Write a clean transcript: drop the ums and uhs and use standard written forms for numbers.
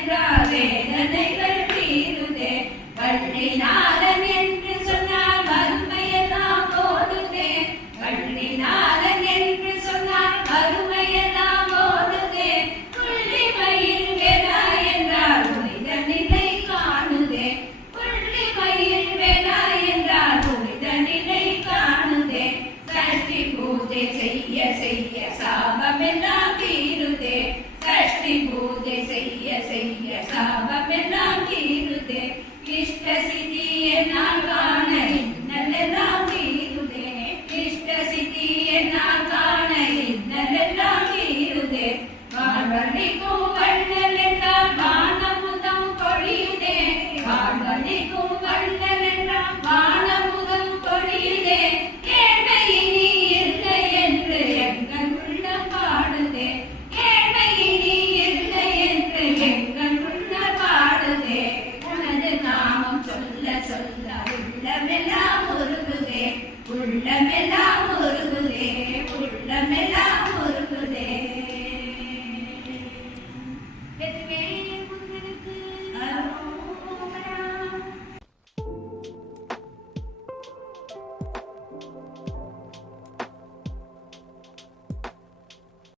என்றால் வேதனைகள் தீருதே. வள்ளிநாதன் என்று சொன்னால் வறுமையெல்லாம் ஓடுதே. வள்ளிநாதன் என்று சொன்னால் வறுமையெல்லாம் ஓடுதே. புள்ளிமயில் வேதா என்றால் புனித நிலை காணுதே. புள்ளிமயில் வேதா என்றால் புனித நிலை காணுதே. சஷ்டி பூஜை செய்ய செய்ய சாபமெல்லாம் தீருதே. சஷ்டி பூஜை செய்ய செய்ய சாபமெல்லாம் தீருதே. இஷ்ட சித்தி என்னால் காண இன்னலெல்லாம் தீருதே. இஷ்ட சித்தி என்னால் காண இன்னலெல்லாம் தீருதே. வாழ்வழிக்கும் வள்ளல் என்றால் வானமுதம் பொழியுதே. வாழ்வழிக்கும் வள்ளல் என்றால் வானமுதம் பொழியுதே. ஏழ்மை இனி இல்லை என்று எங்கள் உள்ளம் பாடுதே. ஏழ்மை இனி இல்லை என்று எங்கள் உள்ளம் பாடுதே. உனது நாமம் சொல்ல சொல்ல உள்ளமெல்லாம் உருகுதே. உள்ளமெல்லாம்